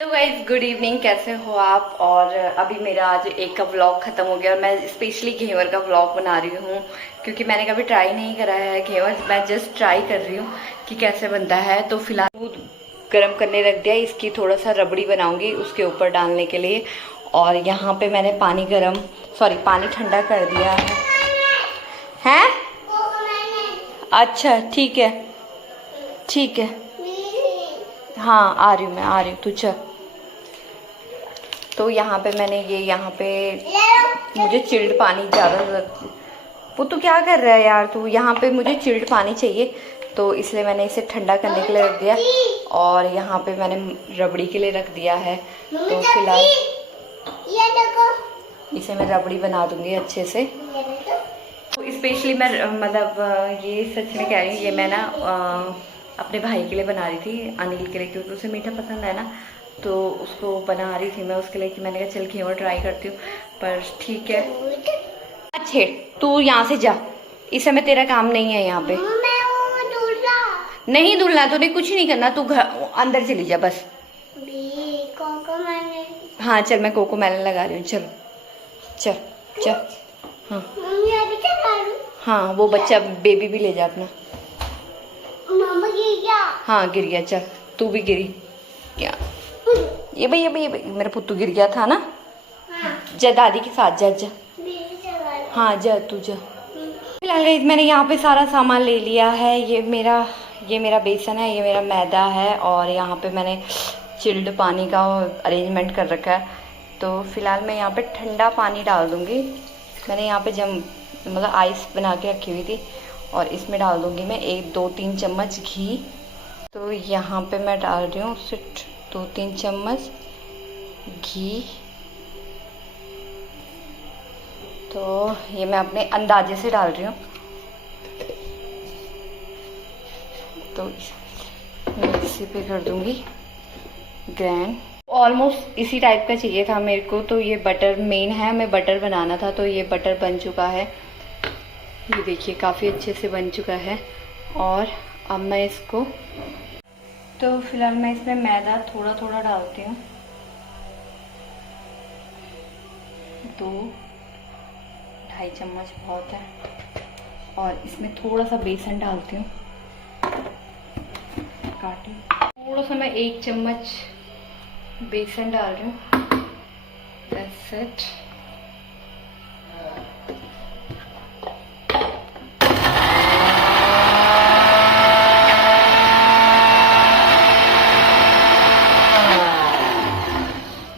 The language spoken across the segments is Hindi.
तो गाइज गुड इवनिंग, कैसे हो आप। और अभी मेरा आज एक का व्लॉग खत्म हो गया और मैं स्पेशली घेवर का व्लॉग बना रही हूँ क्योंकि मैंने कभी ट्राई नहीं करा है घेवर। मैं जस्ट ट्राई कर रही हूँ कि कैसे बनता है। तो फिलहाल दूध गर्म करने रख दिया, इसकी थोड़ा सा रबड़ी बनाऊंगी उसके ऊपर डालने के लिए। और यहाँ पे मैंने पानी ठंडा कर दिया है। अच्छा ठीक है, ठीक है। हाँ आ रही हूँ, मैं आ रही हूँ, तू चल। तो यहाँ पे मैंने यहाँ पे मुझे चिल्ड पानी ज़्यादा जरूरत। वो तो क्या कर रहा है यार तू। यहाँ पे मुझे चिल्ड पानी चाहिए तो इसलिए मैंने इसे ठंडा करने के लिए रख दिया। और यहाँ पे मैंने रबड़ी के लिए रख दिया है। तो फिलहाल इसे मैं रबड़ी बना दूंगी अच्छे से। तो स्पेशली मैं ये सच में कह रही हूँ, ये मैं ना अपने भाई के लिए बना रही थी, अनिल के लिए, क्योंकि उसे मीठा पसंद है ना। तो उसको बना रही थी मैं उसके लिए कि मैंने कहा चल घेवर ट्राई करती हूँ। पर ठीक है। अच्छे तू यहाँ से जा, इस समय तेरा काम नहीं है यहाँ पे। नहीं धुलना, तूने कुछ नहीं करना, तू घर अंदर चली जा बस। हाँ चल, मैं कोको मेलन लगा रही हूँ, चल चल चल। हाँ हाँ, वो बच्चा बेबी भी ले जा अपना। मामा गिर गया। हाँ गिर गया, चल तू भी गिरी क्या। ये भाई मेरा पुत्तू गिर गया था ना। हाँ। जा दादी के साथ जा जा। हाँ जा तू जा। फिलहाल गाइस मैंने यहाँ पे सारा सामान ले लिया है। ये मेरा बेसन है, ये मेरा मैदा है, और यहाँ पे मैंने चिल्ड पानी का अरेंजमेंट कर रखा है। तो फिलहाल मैं यहाँ पे ठंडा पानी डाल दूँगी। मैंने यहाँ पे आइस बना के रखी हुई थी, और इसमें डाल दूँगी मैं 1-2-3 चम्मच घी। तो यहाँ पे मैं डाल रही हूँ सिर्फ 2-3 चम्मच घी। तो ये मैं अपने अंदाजे से डाल रही हूँ। तो मिक्सी पे कर दूँगी ग्राइंड। ऑलमोस्ट इसी टाइप का चाहिए था मेरे को। तो ये बटर मेन है, हमें बटर बनाना था। तो ये बटर बन चुका है, ये देखिए काफ़ी अच्छे से बन चुका है। और अब मैं इसको, तो फिलहाल मैं इसमें मैदा थोड़ा थोड़ा डालती हूँ। 2-2.5 चम्मच बहुत है। और इसमें थोड़ा सा बेसन डालती हूँ, काटी थोड़ा सा। मैं 1 चम्मच बेसन डाल रही हूँ। That's it।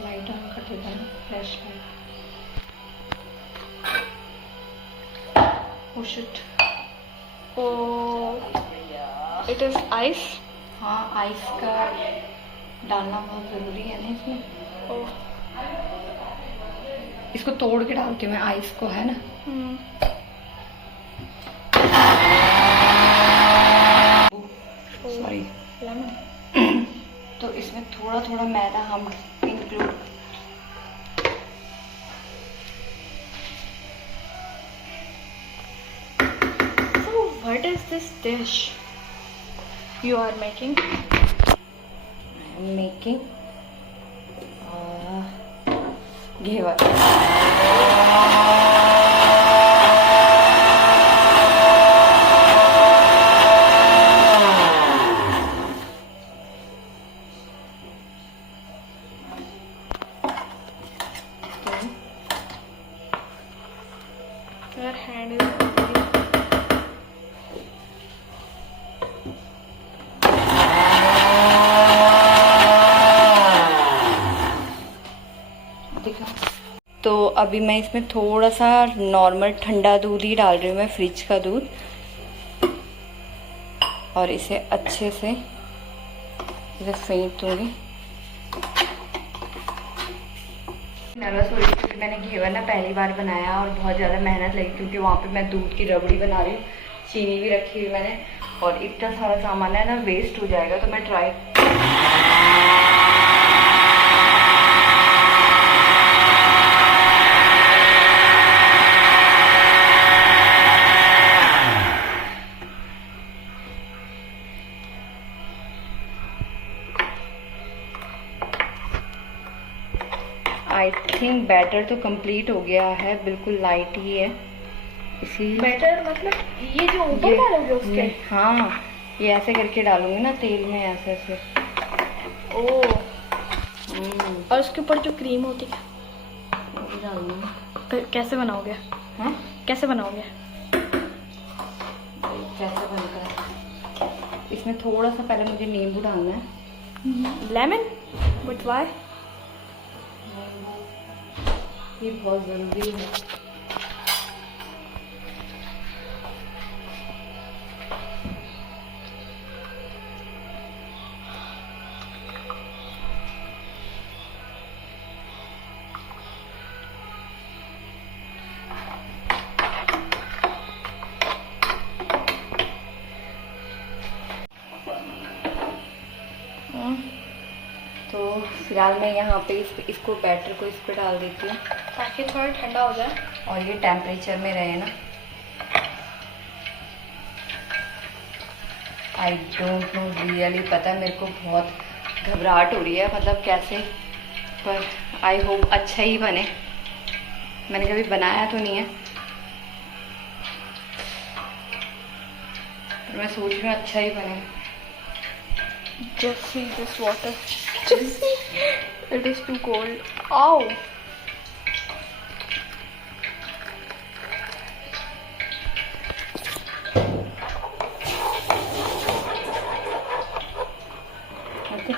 लाइट ऑन कर देता हूँ, flash light. Oh shit। It is ice. हाँ आइस का डालना बहुत ज़रूरी है ना इसमें। इसको तोड़ के डालती हूँ मैं आइस को, है ना। सॉरी। तो इसमें थोड़ा थोड़ा मैदा हम include. So what is this dish you are making? I am making ghevar. Your hand is dirty. तो अभी मैं इसमें थोड़ा सा नॉर्मल ठंडा दूध ही डाल रही हूँ, मैं फ्रिज का दूध। और इसे अच्छे से इसे फेंट दूँगी। नर्वस हो रही थी क्योंकि मैंने घेवर ना पहली बार बनाया और बहुत ज़्यादा मेहनत लगी, क्योंकि वहाँ पे मैं दूध की रबड़ी बना रही हूँ, चीनी भी रखी हुई मैंने, और इतना सारा सामान है ना वेस्ट हो जाएगा। तो मैं ट्राई आई थिंक बैटर तो कंप्लीट हो गया है, बिल्कुल लाइट ही है। इसी बैटर मतलब ये जो ऊपर डालोगे उसके? हाँ, ये ऐसे करके डालूंगी ना तेल में, ऐसे ऐसे। ओ और उसके ऊपर जो क्रीम होती है वो भी डालूंगी। तो कैसे बनाओगे? हाँ, कैसे बनाओगे? कैसे बनता है, इसमें थोड़ा सा पहले मुझे नींबू डालना है। लेमन? But why? ये बहुत ज़रूरी है। तो फिलहाल मैं यहाँ पे इसको बैटर को इस पर डाल देती हूँ ताकि थोड़ा ठंडा हो जाए और ये टेम्परेचर में रहे ना। आई डोंट नो रियली, पता मेरे को बहुत घबराहट हो रही है, मतलब कैसे, पर आई होप अच्छा ही बने। मैंने कभी बनाया तो नहीं है, पर मैं सोच रही हूँ अच्छा ही बने। Just see this water. Just see. It is too cold. Ow. Okay.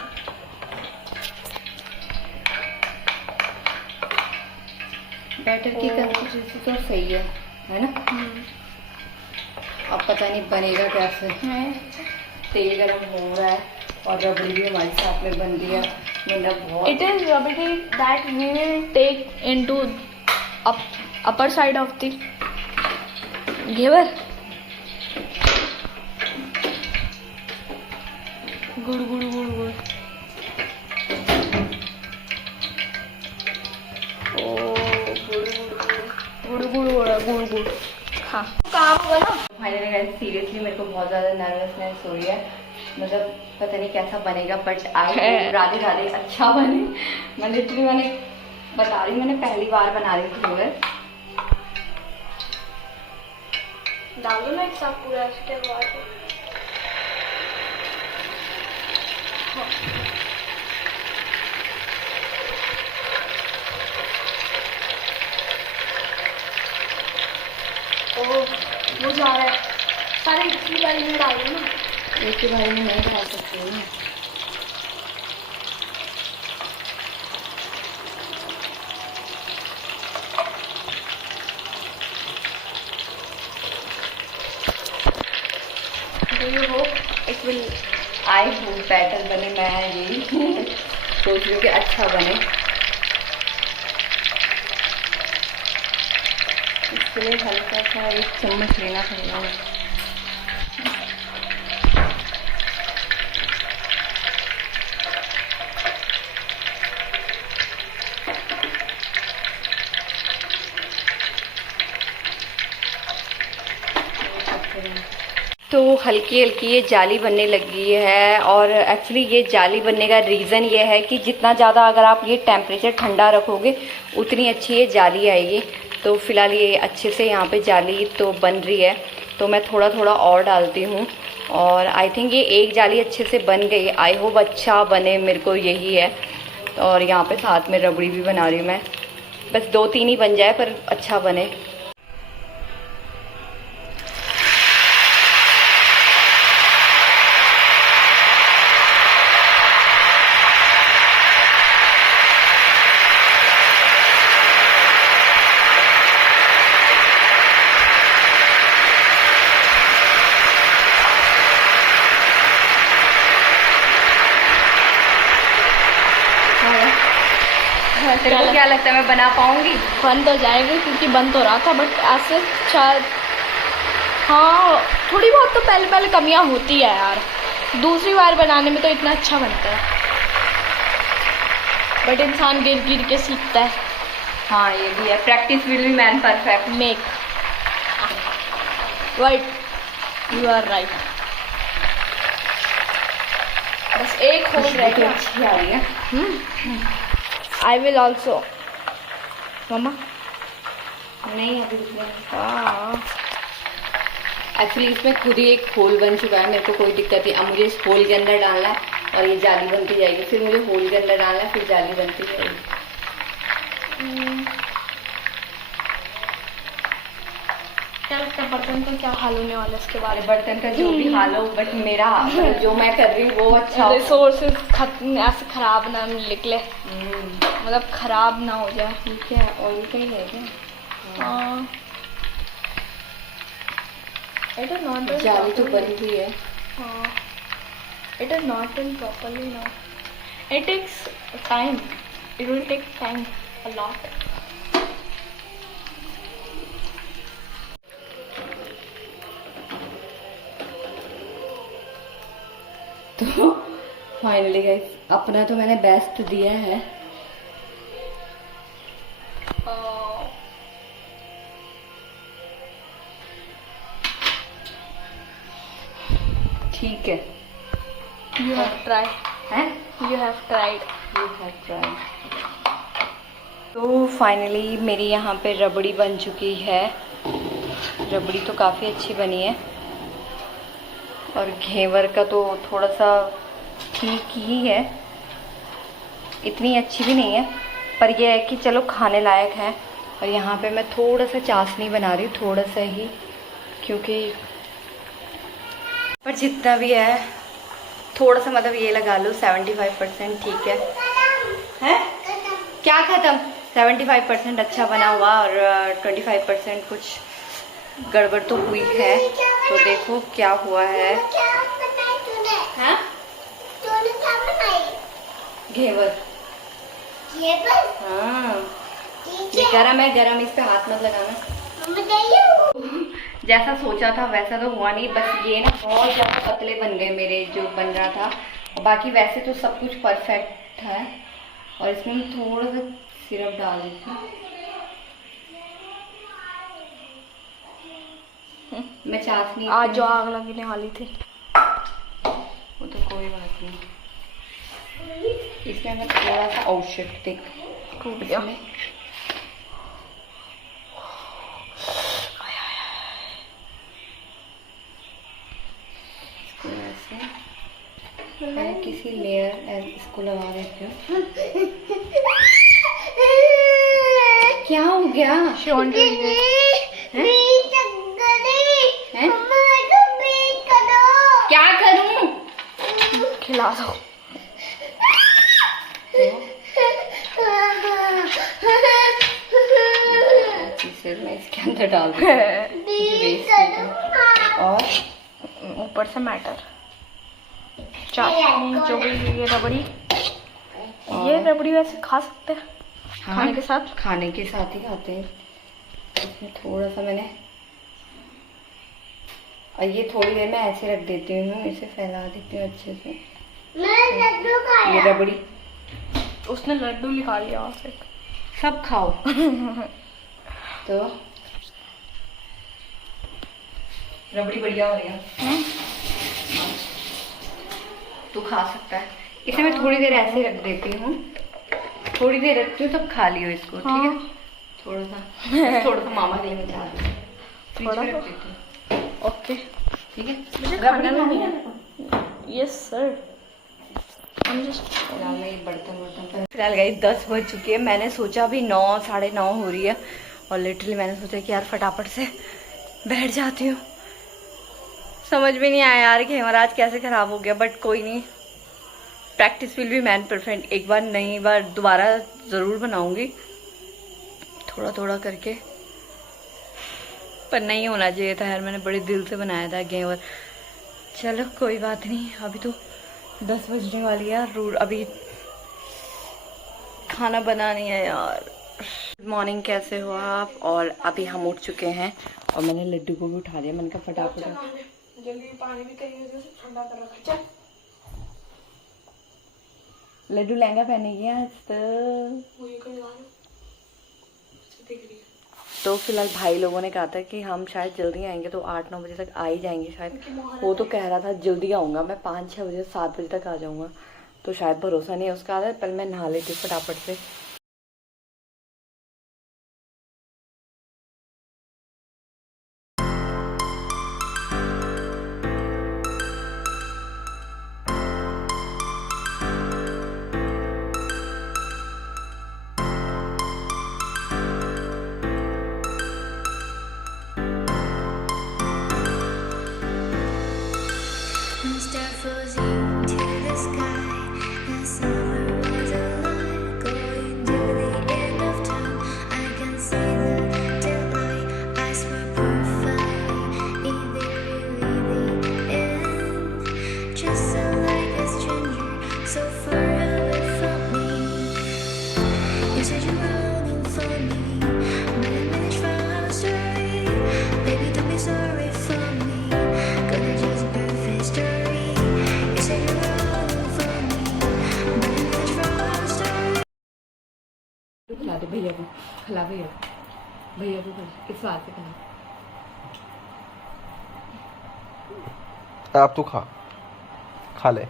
Batter की कंसिस्टेंसी तो सही है ना? अब पता नहीं बनेगा कैसे। तेल गरम हो रहा है और रबड़ी भी हमारे साथ में बन रही है। मेरा बहुत It is rabdi that we will take into upper side of the giver. Good, good, good, good. Oh, good, good, good, good, good, good, good. हाँ काम होगा ना। फाइनली गाइस, सीरियसली मेरे को बहुत ज़्यादा नर्वसनेस हो रही है, मतलब पता नहीं कैसा बनेगा, बट आई राधे राधे अच्छा बने। मैं लिटरली मैंने बता रही, मैंने पहली बार बना रही थी मगर। डाल दो ना एक साथ पूरा इसके बाद। वो जा रहा है, सारे इसी बारी में डाल दो ना। एक के बारे में नहीं डाल सकती हूँ ना। Do you hope it will? I hope batter बने, मैं यही सोच रही हूँ कि अच्छा बने। इसके लिए हल्का सा 1 चम्मच लेना पड़ेगा। तो हल्की हल्की ये जाली बनने लगी है, और एक्चुअली ये जाली बनने का रीज़न ये है कि जितना ज़्यादा अगर आप ये टेम्परेचर ठंडा रखोगे उतनी अच्छी ये जाली आएगी। तो फिलहाल ये अच्छे से यहाँ पे जाली तो बन रही है, तो मैं थोड़ा थोड़ा और डालती हूँ, और आई थिंक ये एक जाली अच्छे से बन गई। आई होप अच्छा बने, मेरे को यही है। और यहाँ पे साथ में रबड़ी भी बना रही हूँ मैं, बस 2-3 ही बन जाए पर अच्छा बने। तेरे को क्या लगता है मैं बना पाऊंगी? बन तो जाएगा क्योंकि बन तो रहा था, बट ऐसे शायद हाँ थोड़ी बहुत तो पहले पहले कमियां होती है यार, दूसरी बार बनाने में तो इतना अच्छा बनता है, बट इंसान गिर गिर के सीखता है। हाँ ये भी है, practice will be man perfect. Make right, you are right. बस एक होल रह गया। अच्छी आ रही है। I will also मम्मा नहीं अभी रुकना। हाँ एक्चुअली इसमें खुद ही एक होल बन चुका है, मेरे को कोई दिक्कत नहीं। अब मुझे इस होल के अंदर डालना है और ये जाली बनती जाएगी, फिर मुझे होल के अंदर डालना है, फिर जाली बनती जाएगी। क्या लगता है बर्तन का क्या हाल होने वाला है इसके हमारे बाद? बर्तन का जो भी हाल हो, बट मेरा मतलब जो मैं कर रही हूँ वो अच्छा हो। रिसोर्सेज खत्म ऐसे खराब ना निकले, मतलब खराब ना हो जाए। ठीक है, ऑयल का ही है क्या? हाँ इट इज नॉट जाली तो बन गई है। हाँ it is not done properly now, it takes time, it will take time a lot. तो फाइनली गाइस अपना तो मैंने बेस्ट दिया है। ठीक है, यू हैव ट्राई, हैं? You have tried. You have tried. तो फाइनली मेरी यहाँ पे रबड़ी बन चुकी है। रबड़ी तो काफ़ी अच्छी बनी है और घेवर का तो थोड़ा सा ठीक ही है, इतनी अच्छी भी नहीं है, पर यह है कि चलो खाने लायक है। और यहाँ पे मैं थोड़ा सा चाशनी बना रही हूँ, थोड़ा सा ही, क्योंकि पर जितना भी है थोड़ा सा, मतलब ये लगा लो 75% ठीक है। हैं? क्या खत्म? 75% अच्छा बना हुआ और 25% कुछ गड़बड़ तो हुई है। तो देखो क्या हुआ है। हाँ? घेवर। हाँ ये गरम है, गरम, इस पे हाथ मत लगाना। जैसा सोचा था वैसा तो हुआ नहीं, बस ये ना बहुत ज़्यादा पतले बन गए मेरे जो बन रहा था। बाकी वैसे तो सब कुछ परफेक्ट है। और इसमें मैं थोड़ा सा सिरप डाल देती हूँ। मैं चाशनी आज जो आग लगने वाली थी वो तो कोई बात नहीं। इसमें मैं थोड़ा सा औषध देख टूट गया। मैं किसी लेयर इसको लगा देती हूँ। क्या हो गया? क्या करूं? खिला दो। मैं इसके अंदर डाल दूँ और ऊपर से मैटर चाशनी जो भी ये रबड़ी, ये रबड़ी वैसे खा सकते हैं। हाँ, खाने के साथ, खाने के साथ ही खाते हैं। इसमें थोड़ा सा मैंने, और ये थोड़ी देर में ऐसे रख देती हूँ, इसे फैला देती हूँ अच्छे से। ये रबड़ी, उसने लड्डू निकाल लिया वहाँ से। सब खाओ। तो रबड़ी बढ़िया हो रही है, तू खा सकता है। इसे मैं थोड़ी देर ऐसे रख देती हूँ, थोड़ी देर रखती हूँ तब खा लियो इसको। ठीक है, थोड़ा सा मामा के लिए मैं चाह रही हूँ, फ्रिज में रख देती हूँ। ओके ठीक है, मुझे रबड़ी खाना खानी नहीं है। Yes sir. हम जस्ट फिलहाल मैं ये बर्तन फिलहाल गई 10 बज चुकी है। मैंने सोचा अभी 9 साढ़े 9 हो रही है और लिटरली मैंने सोचा कि यार फटाफट से बैठ जाती हूँ। समझ में नहीं आया यार कि हमारा आज कैसे ख़राब हो गया, बट कोई नहीं, practice will be man perfect. एक बार नई बार दोबारा ज़रूर बनाऊंगी थोड़ा थोड़ा करके, पर नहीं होना चाहिए था यार, मैंने बड़े दिल से बनाया था घेवर। चलो कोई बात नहीं, अभी तो 10 बजने वाली है, अभी खाना बनानी है यार। गुड मॉर्निंग, कैसे हो आप? और अभी हम उठ चुके हैं और मैंने लड्डू को भी उठा दिया। मैंने कहा फटाफट जल्दी पानी भी कहीं ठंडा कर रखा। लड्डू लहंगा पहनेगी आज तो फिलहाल भाई लोगों ने कहा था कि हम शायद जल्दी आएंगे, तो 8-9 बजे तक आ ही जाएंगे शायद। वो तो कह रहा था जल्दी आऊँगा मैं, 5-6 बजे 7 बजे तक आ जाऊँगा, तो शायद भरोसा नहीं है उसका। पहले मैं नहा लेती हूँ फटाफट से। fuzzy to the sky. The summer was a lie, going to the end of time. I can see the daylight. Eyes were perfect. Is it really the end? Just so like a stranger, so far away from me. You said you were longing for me, but I managed from our story. Baby, don't be sorry for me, 'cause it's just a perfect story. You said you were longing for me, but I managed from our story. खिला दे भैया को, खिला भैया को, भैया को खिला, इस बात से खिला। आप तू खा ले,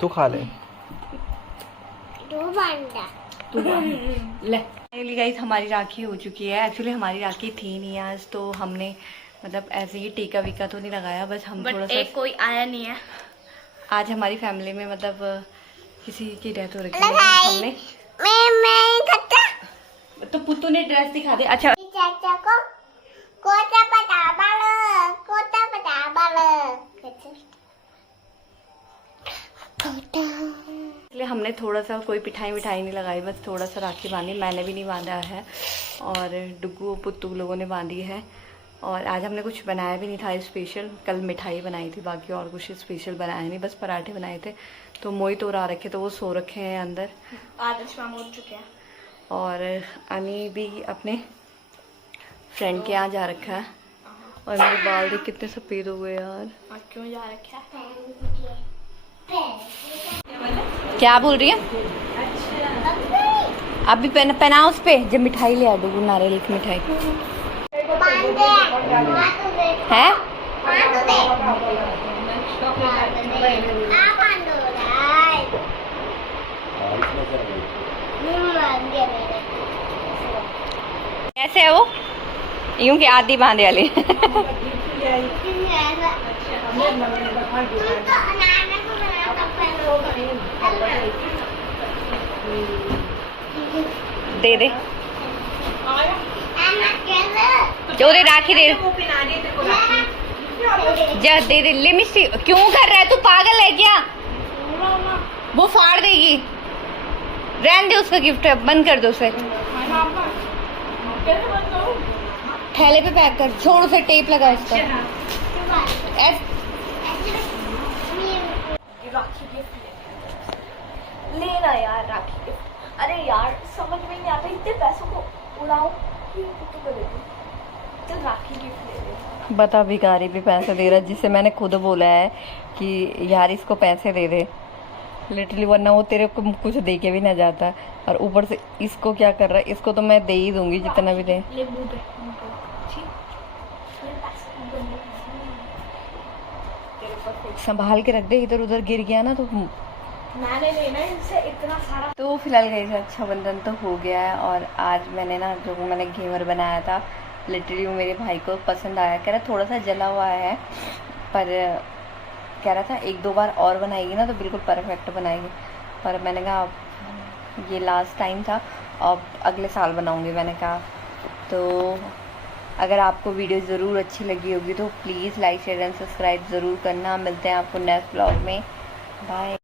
तू खा ले। ले फाइनली गाइस हमारी राखी हो चुकी है। एक्चुअली हमारी राखी थी नहीं आज, तो हमने मतलब ऐसे ही टीका वीका तो नहीं लगाया, बस हम थोड़ा सा कोई आया नहीं है आज हमारी फैमिली में मतलब किसी की डेथ हो रखी है, हमने तो पुत्तू ने ड्रेस दिखा दे। अच्छा इसलिए हमने थोड़ा सा कोई पिठाई मिठाई नहीं लगाई, बस थोड़ा सा राखी बांधी। मैंने भी नहीं बांधा है और डुग्गू पुत्तू लोगों ने बांधी है। और आज हमने कुछ बनाया भी नहीं था स्पेशल, कल मिठाई बनाई थी, बाकी और कुछ स्पेशल बनाया नहीं, बस पराठे बनाए थे। तो मोहित और आ रखे, तो वो सो रखे हैं अंदर, आदर्श मामा उठ चुके हैं। और अनी भी अपने फ्रेंड के यहाँ जा रखा है। और मेरे बाल देख कितने सफ़ेद हो गए यार। और क्यों जा रखा है? क्या बोल रही है? आप भी पहना उस पे जब मिठाई ले आ डुगू, नारियल की मिठाई है। कैसे है वो? यूं कि आधी बांधे वाली दे दे जो दे, राखी दे जा, दे दे। ले मिस्टी क्यों कर रहा है तू? पागल है क्या? वो फाड़ देगी, रहने दे उसका गिफ्ट है, बंद कर दो उसे, थैले पे पैक कर, छोड़ उसे, टेप लगा इसका। लेना यार राखी गिफ्ट। अरे यार समझ में नहीं आता इतने पैसों को उड़ाओ तो राखी गिफ्ट ले ले। बता, भिखारी भी पैसे दे रहा है, जिससे मैंने खुद बोला है कि यार इसको पैसे दे दे लिटरली, वरना वो तेरे को कुछ दे के भी ना जाता। और ऊपर से इसको क्या कर रहा है, इसको तो मैं दे ही दूंगी जितना भी दे। संभाल के रख दे, इधर उधर गिर गया ना तो। मैंने लेना इनसे इतना सारा। तो फिलहाल गई रक्षाबंधन तो हो गया है। और आज मैंने ना जो मैंने घेवर बनाया था, लिटरली वो मेरे भाई को पसंद आया। कह रहा थोड़ा सा जला हुआ है, पर कह रहा था एक दो बार और बनाएगी ना तो बिल्कुल परफेक्ट बनाएगी। पर मैंने कहा ये लास्ट टाइम था, अब अगले साल बनाऊंगी मैंने कहा। तो अगर आपको वीडियो ज़रूर अच्छी लगी होगी तो please like share and subscribe ज़रूर करना। मिलते हैं आपको नेक्स्ट ब्लॉग में। बाय।